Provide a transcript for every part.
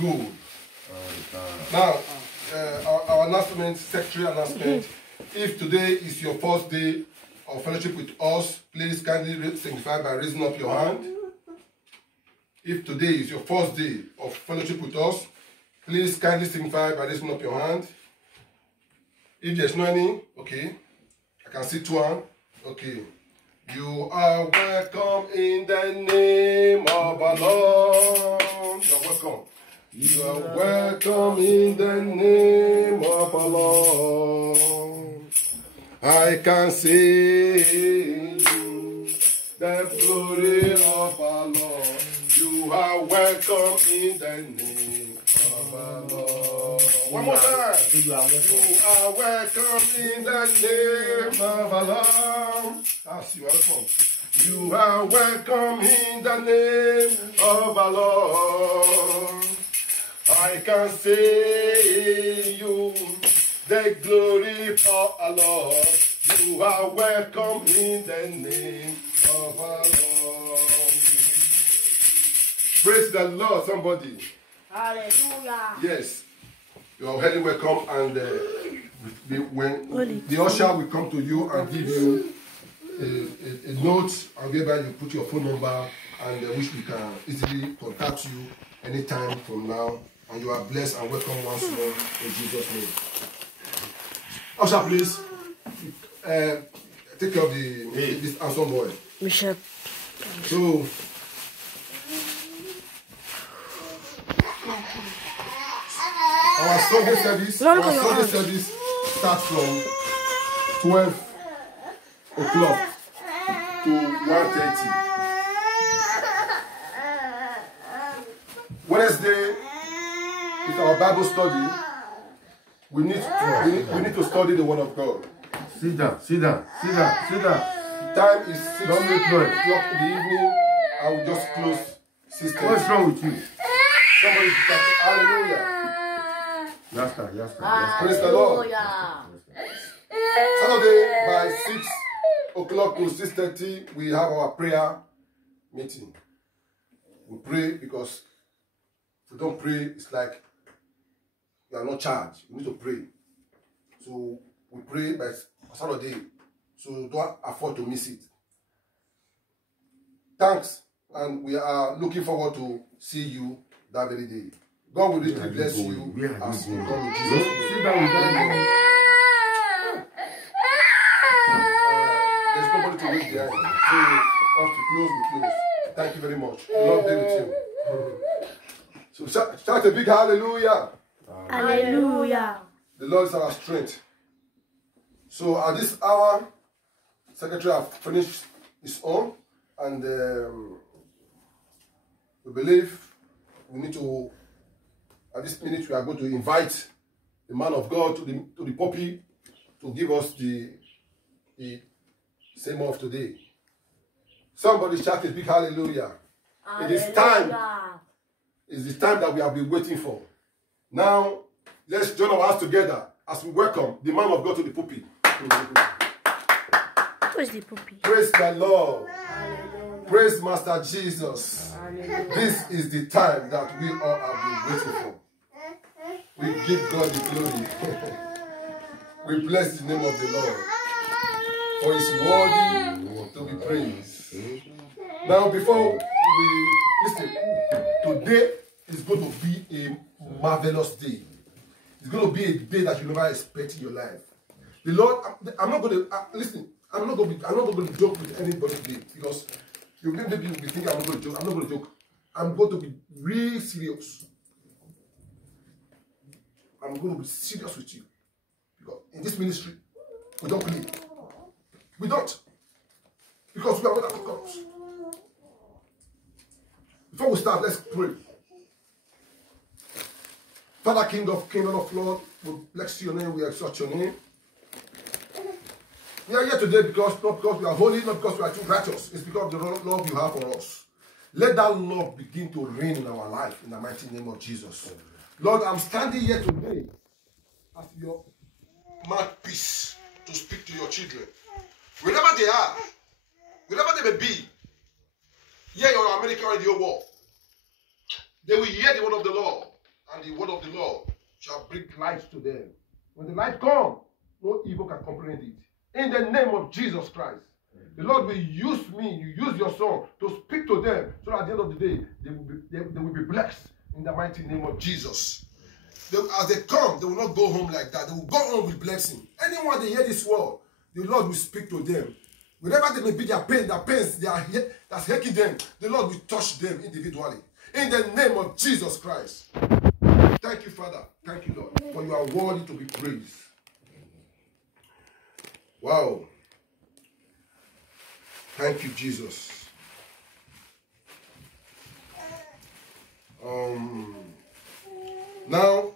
Good. Now, our announcement, secretary announcement. If today is your first day of fellowship with us, please kindly signify by raising up your hand. If today is your first day of fellowship with us, please kindly signify by raising up your hand. If there's no any, okay. I can see two hands. Okay. You are welcome in the name of our Lord. You are welcome. You are welcome in the name of our Lord. I can see you, the glory of our Lord. You are welcome in the name of our Lord. One more time. You are welcome in the name of our Lord. That's you are welcome. You are welcome in the name of our Lord. I can see you, the glory of our Lord. You are welcome in the name of our Lord. Praise the Lord, somebody. Hallelujah. Yes. You are highly welcome, and when the usher will come to you and give you a note, and whereby you put your phone number, and which we can easily contact you anytime from now. And you are blessed and welcome once more in Jesus' name. Usher, please take care of this handsome boy. Bishop. So, our Sunday service starts from 12 o'clock to 1:30. Wednesday is our Bible study. We need to study the Word of God. Sit down. The time is 6 o'clock in the evening. I will just close 6:30. What's wrong with you? Somebody shout hallelujah. Yes. Praise the Lord. Saturday by 6 o'clock to 6:30, we have our prayer meeting. We pray because if we don't pray, it's like you are not charged. We need to pray. So we pray by Saturday. So don't afford to miss it. Thanks. And we are looking forward to see you that very day. God will really bless you as you come in Jesus' name. Sit down with them. There's nobody to wait behind. So once we close. Thank you very much. The Lord be with you. So shout a big hallelujah. Hallelujah. The Lord is our strength. So at this hour, Secretary has finished his own, and we believe we need to, at this minute, we are going to invite the man of God to the pulpit to give us the sermon of today. Somebody shout a big hallelujah. It is time. It's the time that we have been waiting for. Now, let's join our hands together as we welcome the man of God to the pulpit. Who is the pulpit? Praise the Lord. Hallelujah. Praise Master Jesus. Hallelujah. This is the time that we all have been waiting for. We give God the glory. We bless the name of the Lord. For His worthy to be praised. Now, before we listen, today is going to be a marvelous day. It's going to be a day that you never expect in your life. The Lord, I'm not going to listen. I'm not going to joke with anybody today, because you maybe you'll be thinking I'm not going to joke. I'm not going to joke. I'm going to be really serious. I'm going to be serious with you, because in this ministry we don't play. We don't, because we are not God. Before we start, let's pray. Father, King of Lord, we bless your name, we exalt your name. We are here today not because we are holy, not because we are too righteous. It's because of the love you have for us. Let that love begin to reign in our life in the mighty name of Jesus. Lord, I'm standing here today as your mouthpiece to speak to your children. Wherever they are, wherever they may be, here or America or in the whole world, they will hear the word of the Lord shall bring light to them. When the light comes, no evil can comprehend it. In the name of Jesus Christ, the Lord will use me, you use your son to speak to them, so that at the end of the day, they will be blessed in the mighty name of Jesus. As they come, they will not go home like that. They will go home with blessing. Anyone they hear this word, the Lord will speak to them. Wherever they may be, their pains, that's hurting them, the Lord will touch them individually. In the name of Jesus Christ. Thank you, Father. Thank you, Lord, for you are worthy to be praised. Wow. Thank you, Jesus. Now,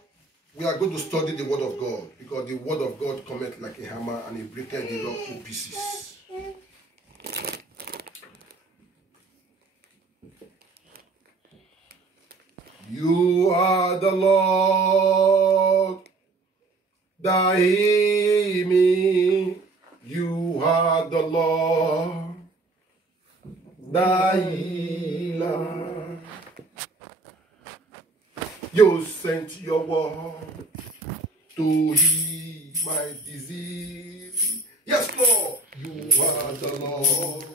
we are going to study the word of God, because the word of God cometh like a hammer and it breaketh the rock to pieces. You are the Lord, that hear me. You are the Lord, that healer. You sent your word to heal my disease. Yes, Lord, you are the Lord,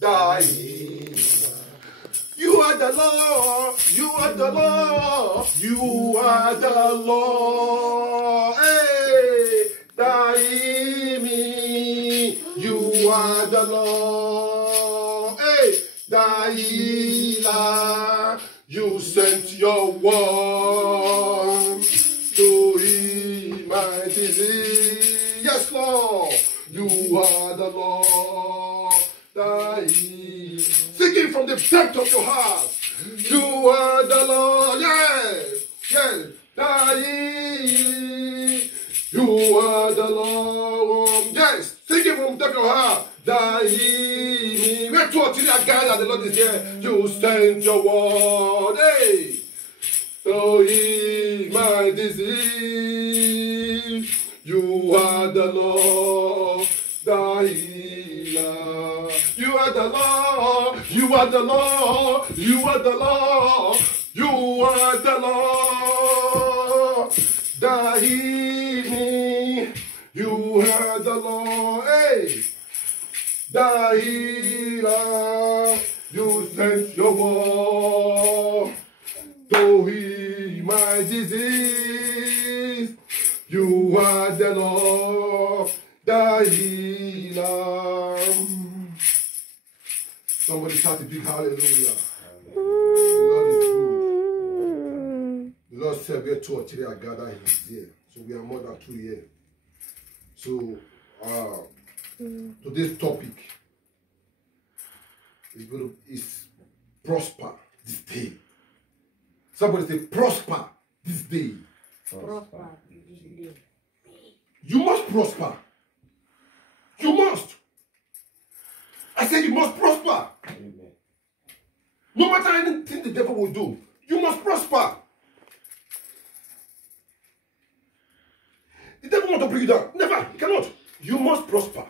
that healer. You are the Lord, you are the Lord, you are the Lord. Hey, that heal me. You are the Lord. Hey, that healer. You sent your word to heal my disease. Yes, Lord. You are the Lord that heals. Sing it from the depth of your heart. You are the Lord. Yes. Yes. That heals. You are the Lord. Yes. Sing it from the depth of your heart. That heals. Where two or three are gathered, the Lord is here. You sent your word. Hey. So heal my disease. You are the Lord, the healer. You are the Lord. You are the Lord. You are the Lord. You are the Lord, the healing. You are the Lord, hey, the healer. You sent your word to heal my disease. You are the Lord, the healer. Somebody shout a big hallelujah. The Lord is good. The Lord said, where two or three are gathered, He is here. So we are more than 2 here. So today's topic is prosper this day. Somebody say prosper this day. Prosper this day. You must prosper. You must. I said you must prosper. Amen. No matter anything the devil will do, you must prosper. The devil wants to bring you down. Never. He cannot. You must prosper.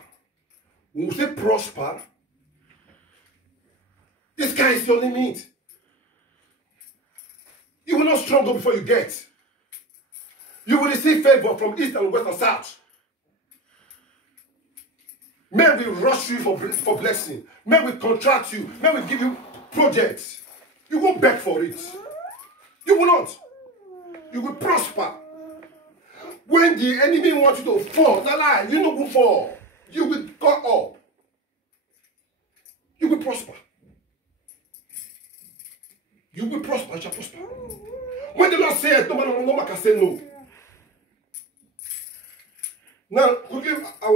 When we say prosper, the sky is your limit. You will not struggle before you get. You will receive favor from east and west and south. Men will rush you for blessing. Men will contract you. Men will give you projects. You won't beg for it. You will not. You will prosper. When the enemy wants you to fall, that lie, you don't go fall. You will go up. You will prosper. You will prosper. You shall prosper. When the Lord says, no man can say no. Now, quickly,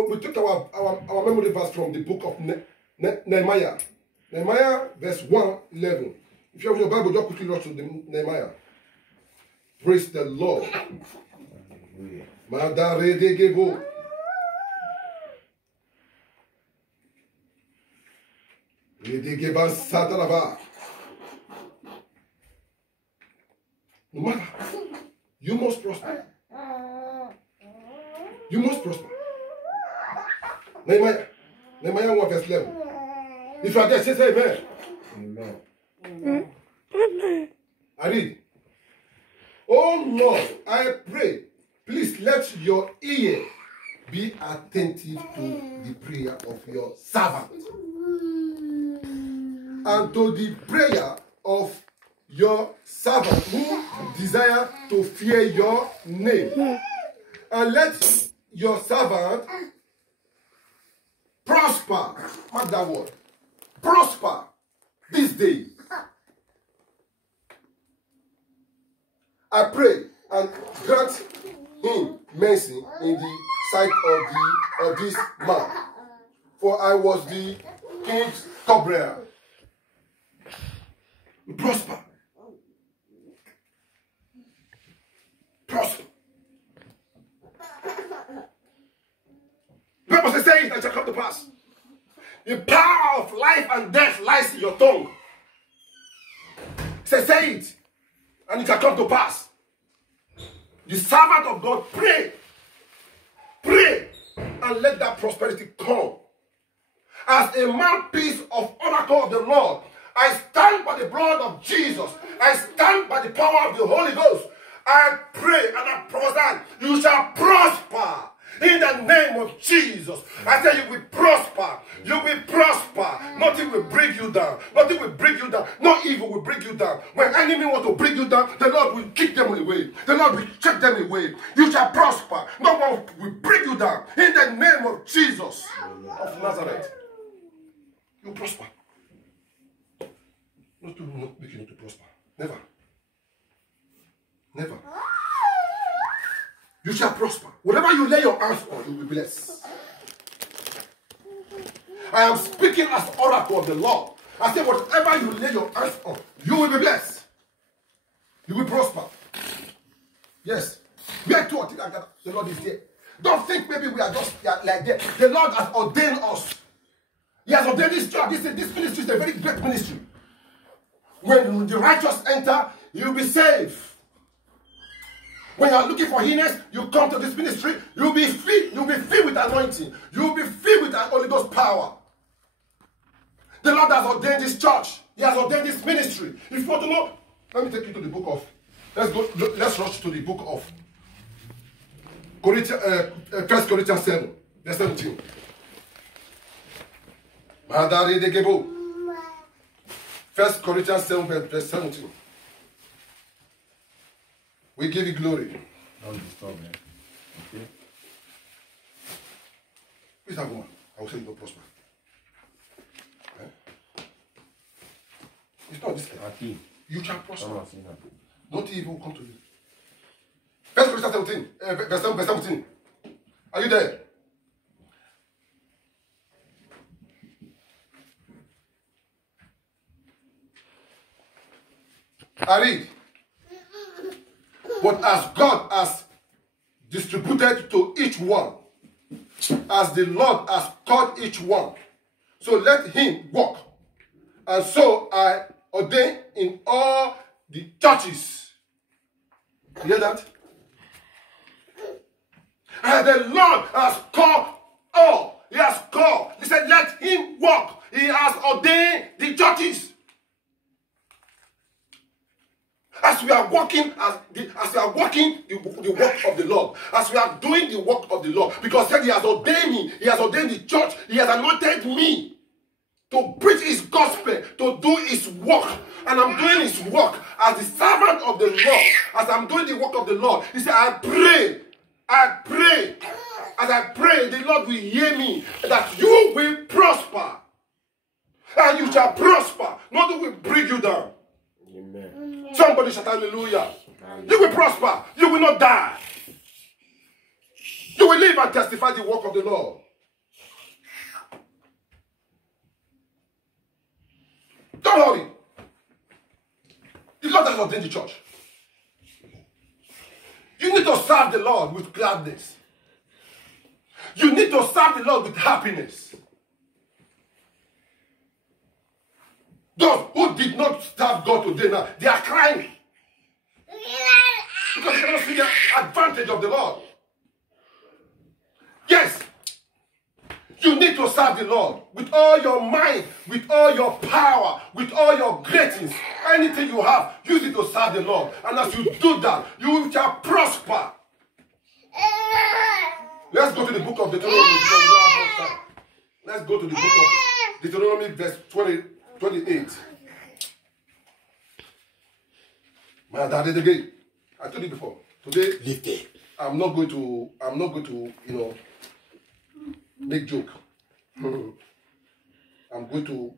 we took our memory verse from the book of Nehemiah. Nehemiah, verse 1:11. If you have your Bible, just quickly rush to Nehemiah. Praise the Lord. Madare de Gebo. Redegeba Sataraba. No matter, you must prosper. You must prosper. Nehemiah 1 verse 11. If you are there, say amen. Amen. I read. Oh Lord, I pray, please let your ear be attentive to the prayer of your servant and to the prayer of your servant who desire to fear your name. And let your servant prosper. Mark that word. Prosper this day. I pray and grant him mercy in the sight of this man. For I was the king's cupbearer. Prosper. Prosper. The Bible says, say it and shall come to pass. The power of life and death lies in your tongue. Say it and it shall come to pass. The servant of God, pray. Pray and let that prosperity come. As a mouthpiece of oracle of the Lord, I stand by the blood of Jesus. I stand by the power of the Holy Ghost. I pray and I prophesy, you shall prosper in the name of Jesus. I tell you will prosper. You will prosper. Nothing will bring you down. Nothing will bring you down. No evil will bring you down. When enemy want to bring you down, the Lord will kick them away. The Lord will check them away. You shall prosper. No one will bring you down. In the name of Jesus of Nazareth. You prosper. Not to not make you to prosper. Never. Never. You shall prosper. Whatever you lay your hands on, you will be blessed. I am speaking as oracle of the Lord. I say, whatever you lay your hands on, you will be blessed. You will prosper. Yes. We are taught that the Lord is there. Don't think maybe we are just like that. The Lord has ordained us. He has ordained this job. This ministry is a very great ministry. When the righteous enter, you'll be saved. When you are looking for healness, you come to this ministry, you'll be filled with anointing. You'll be filled with an Holy Ghost power. The Lord has ordained this church. He has ordained this ministry. If you want to know, let me take you to the book of, let's rush to the book of 1 Corinthians 7, verse 17. 1 Corinthians 7, verse 17. We give you glory. Don't disturb me. Okay? Who is that woman? I will say you don't prosper. Eh? It's not this guy. You shall prosper. Not evil will come to you. 1 Corinthians 17, verse 17. Are you there? I read. But as God has distributed to each one, as the Lord has called each one, so let him walk. And so I ordain in all the churches. You hear that? And the Lord has called all. He has called. He said, let him walk. He has ordained the churches. As we are walking, the work of the Lord, as we are doing the work of the Lord, because He has ordained me, He has ordained the church, He has anointed me to preach His gospel, to do His work, and I'm doing His work as the servant of the Lord. As I'm doing the work of the Lord, He said, I pray. As I pray, the Lord will hear me, that you will prosper, and you shall prosper. Nothing will bring you down. Amen. Somebody shout hallelujah. You will prosper. You will not die. You will live and testify the work of the Lord. Don't worry. The Lord has ordained the church. You need to serve the Lord with gladness. You need to serve the Lord with happiness. Those who did not serve God today now, they are crying. Because they cannot see the advantage of the Lord. Yes. You need to serve the Lord with all your mind, with all your power, with all your greatness. Anything you have, use it to serve the Lord. And as you do that, you shall prosper. Let's go to the book of Deuteronomy. Let's go to the book of Deuteronomy, verse 28. My daddy again. I told you before. Today, I'm not going to, make joke. I'm going to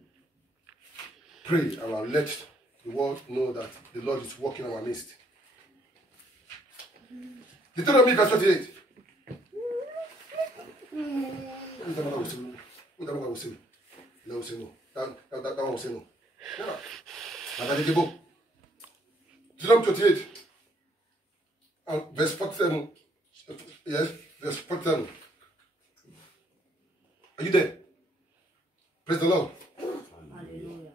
pray and I'll let the world know that the Lord is working in our midst. Deuteronomy verse 28. That one will say no. That one will say no. Deuteronomy 28. Verse 47. Yes, verse 47. Are you there? Praise the Lord. Hallelujah.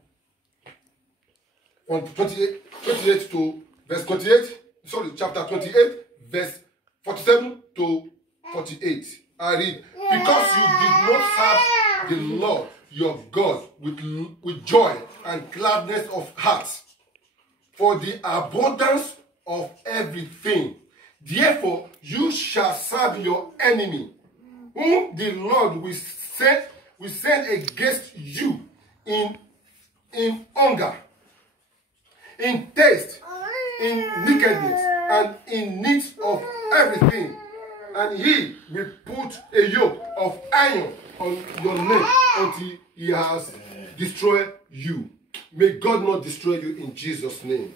From 28 to verse 28. Sorry, chapter 28, verse 47 to 48. I read, because you did not serve the Lord your God with joy and gladness of heart, for the abundance of everything. Therefore, you shall serve your enemy, whom the Lord will send against you in hunger, in thirst, in nakedness, and in need of everything. And he will put a yoke of iron on your neck until he has destroyed you. May God not destroy you in Jesus' name.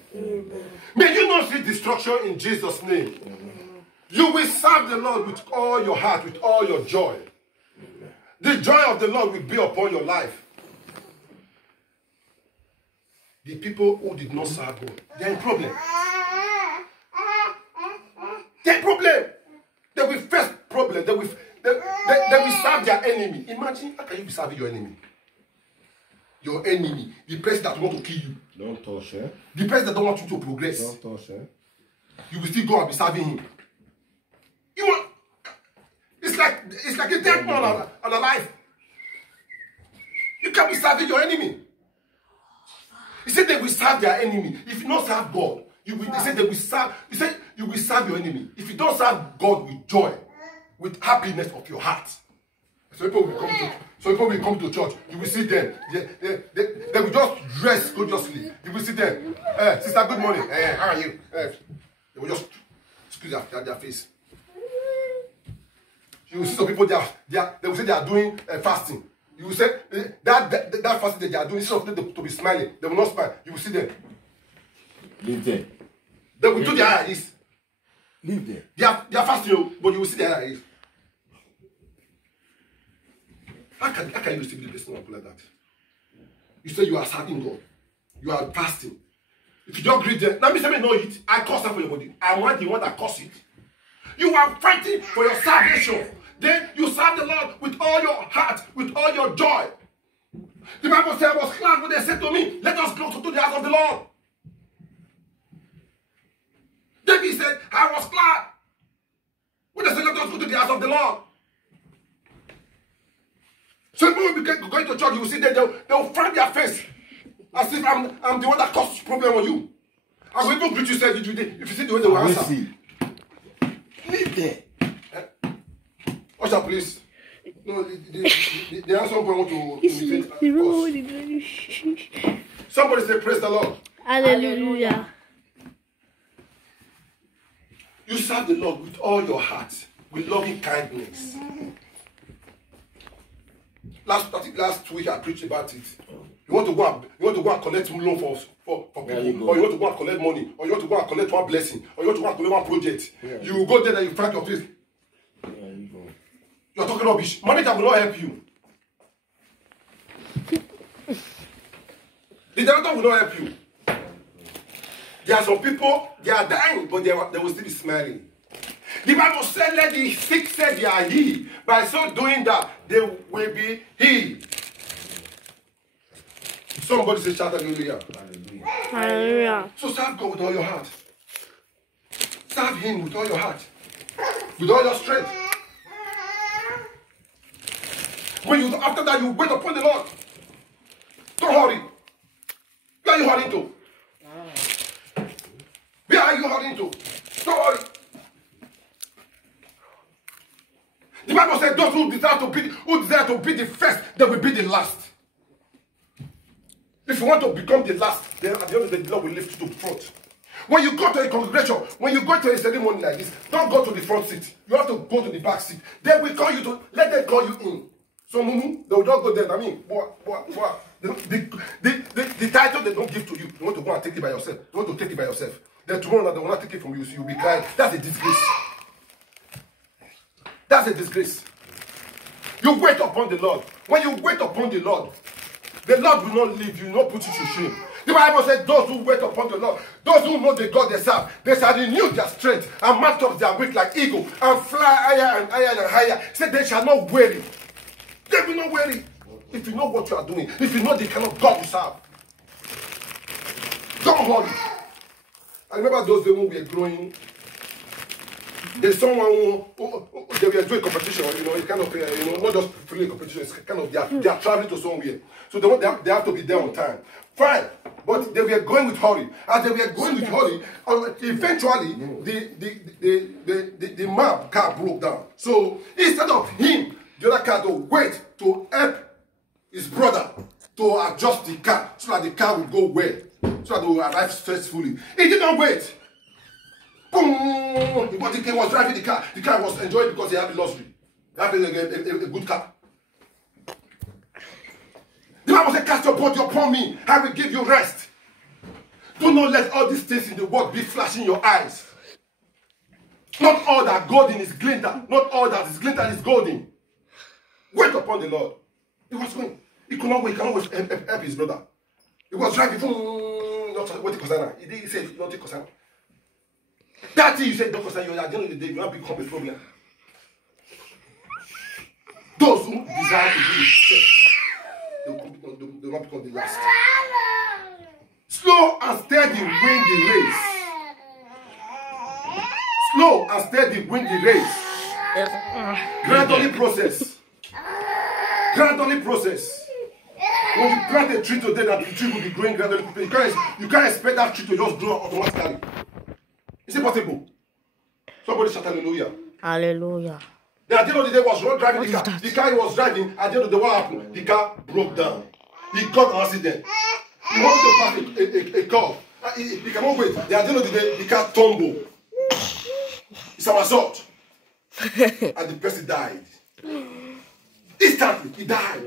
May you not see destruction in Jesus' name. You will serve the Lord with all your heart, with all your joy. The joy of the Lord will be upon your life. The people who did not serve God, they are in problem. They are in problem. They will face problem. They will serve their enemy. Imagine, how can you be serving your enemy? Your enemy, the person that wants to kill you. Don't touch, eh? The person that don't want you to progress. Don't touch, eh? You will still go and be serving him. You want, it's like a dead man and alive. You can't be serving your enemy. He said they will serve their enemy. If you not serve God, they said they will serve. He said you will serve your enemy. If you don't serve God with joy, with happiness of your heart. So people will come to church. You will see them. They will just dress gorgeously. You will see them. Sister, good morning. How are you? They will just squeeze their face. You will see some people, they will say they are doing fasting. You will say that fasting that they are doing, instead of them to be smiling, they will not smile. You will see them. Leave them. They will do their eyes. Leave them. They are fasting, but you will see their eyes. How can you still be blessing people like that? You say you are serving God. You are fasting. If you don't greet them, let me say me know it. I curse that for your body. I want the one that curse it. You are fighting for your salvation. Then you serve the Lord with all your heart, with all your joy. The Bible said, I was glad when they said to me, let us go to the house of the Lord. David said, I was glad when they said, let us go to the house of the Lord. So when we be going to church, you will see that they will find their face as if I'm the one that causes problem on you. I will even greet you, say, if you see the way they will answer. Leave there. Usher, please. No, the answer point to imitate. Somebody say, praise the Lord. Hallelujah. You serve the Lord with all your heart, with loving kindness. Last week I preached about it. You want to go and collect loan for people, or you want to go and collect money, or you want to go and collect one blessing, or you want to go and collect one project. Yeah. You will go there and you find your face. Yeah, you go. You're talking rubbish. Manager will not help you. The director will not help you. There are some people, they are dying, but they will still be smiling. The Bible said, let the sick say they are healed. By so doing that, they will be healed. Somebody say, shout hallelujah. Hallelujah. Hallelujah. So serve God with all your heart. Serve Him with all your heart. With all your strength. After that, you wait upon the Lord. Don't hurry. Where are you hurrying to? Where are you hurrying to? Don't hurry. The Bible said those who desire to be the first, they will be the last. If you want to become the last, then at the end of the day, the Lord will lift you to the front. When you go to a congregation, when you go to a ceremony like this, don't go to the front seat. You have to go to the back seat. They will call you to, let them call you in. So, they will not go there. I mean, the title they don't give to you, you want to go and take it by yourself. You want to take it by yourself. Then tomorrow they will not take it from you, so you'll be crying. That's a disgrace. That's a disgrace. You wait upon the Lord. When you wait upon the Lord will not leave you, not put you to shame. The Bible says those who wait upon the Lord, those who know the God they serve, they shall renew their strength and mount up their wings like eagle and fly higher and higher and higher. Say they shall not weary. They will not weary. If you know what you are doing, if you know the kind of God you serve, don't hurry. I remember those days when we were growing. There's someone who they were doing competition, kind of, not just free competition, it's kind of, they are traveling to somewhere. So they have to be there on time. Fine, but they were going with hurry. As they were going with hurry, eventually, the map car broke down. So instead of him, the other car to wait to help his brother to adjust the car, so that the car would go well, so that they will arrive successfully. He did not wait. Boom! Because he was driving the car. The car was enjoying because he had a luxury. He had a good car. The Bible said, cast your body upon me. I will give you rest. Do not let all these things in the world be flashing your eyes. Not all that golden is glitter. Not all that is glitter is golden. Wait upon the Lord. He was going. He could not wait. He cannot wait to help his brother. He was driving. Not waiting concern. He didn't say not concern. That thing you said, don't concern you. At the end of the day, you will not become a problem. Those who desire to be first, they will not become the last. Slow and steady win the race. Slow and steady win the race. Gradually process. Gradually process. When you plant a tree today, that the tree will be growing gradually. You can't expect that tree to just grow automatically. Is it possible? Somebody shout hallelujah. Hallelujah. Then at the end of the day, was driving the car. The car he was driving, at the end of the day, what happened? The car broke down. He got an accident. He wanted to pass a car. He cannot wait. Then at the end of the day, the car tumbled. It's an assault. And the person died. Instantly, he died.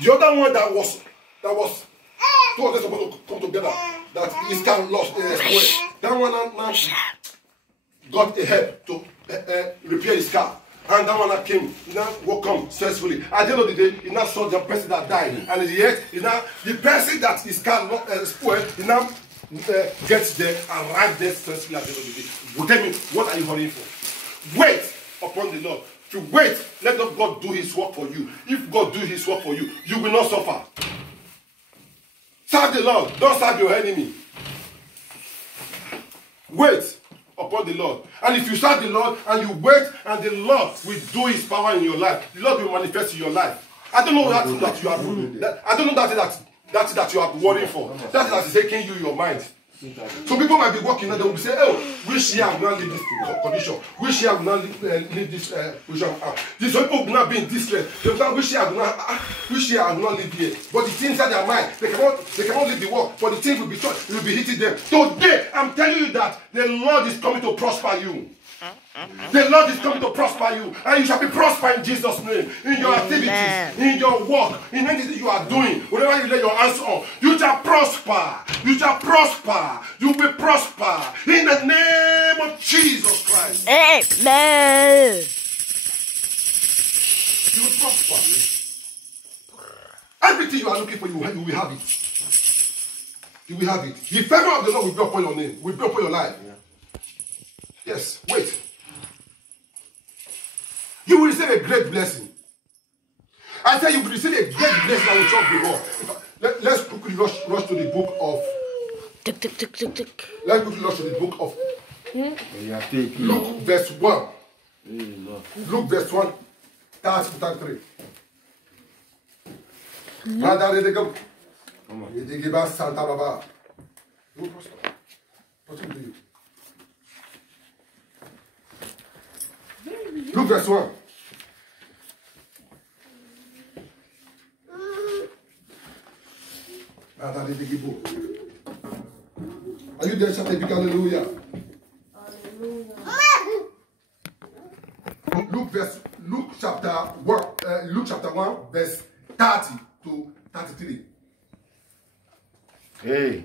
The other one that was two of them supposed to come together, that his car lost that one now got a help to repair his car. And that one that came, now welcome successfully. At the end of the day, he now saw the person that died. And yet, the person that his car spoiled, he now gets there, arrives there successfully at the end of the day. Well, tell me, what are you hurrying for? Wait upon the Lord. If you wait, let God do his work for you. If God do his work for you, you will not suffer. Serve the Lord. Don't serve your enemy. Wait upon the Lord. And if you serve the Lord and you wait, and the Lord will do his power in your life, the Lord will manifest in your life. I don't know that you are. I don't know that you are worrying for. That is taking you your mind. So people might be walking and they will say, oh, which year will not leave this condition? Which year will not leave this position? These people will not be in distress. They will say, which year will not leave here? But the things inside their mind, they cannot leave the work. But the things will be hitting them. Today, I'm telling you that the Lord is coming to prosper you. The Lord is coming to prosper you, and you shall be prospered in Jesus' name. In your activities, in your work, in anything you are doing, whatever you lay your hands on, you shall prosper. You shall prosper. You will prosper in the name of Jesus Christ. Amen. You will prosper. Everything you are looking for, you will have it. You will have it. The favor of the Lord will be upon your name, will be upon your life. Yes, wait. You will receive a great blessing. I tell you, will receive a great blessing that will shock the world. Let's quickly rush to the book of. Let's quickly rush to the book of Luke, verse 1. Luke, verse 1. 30 to 33. Madame de go. Come on. You give us Santa Baba. You prosper. What do you do? Look verse 1. Madame de Gibo. Are you there, Chapter Big Hallelujah? Luke chapter 1, verse 30 to 33. Hey.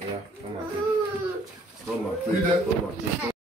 Yeah, come on. Come on. Are you there? Come on.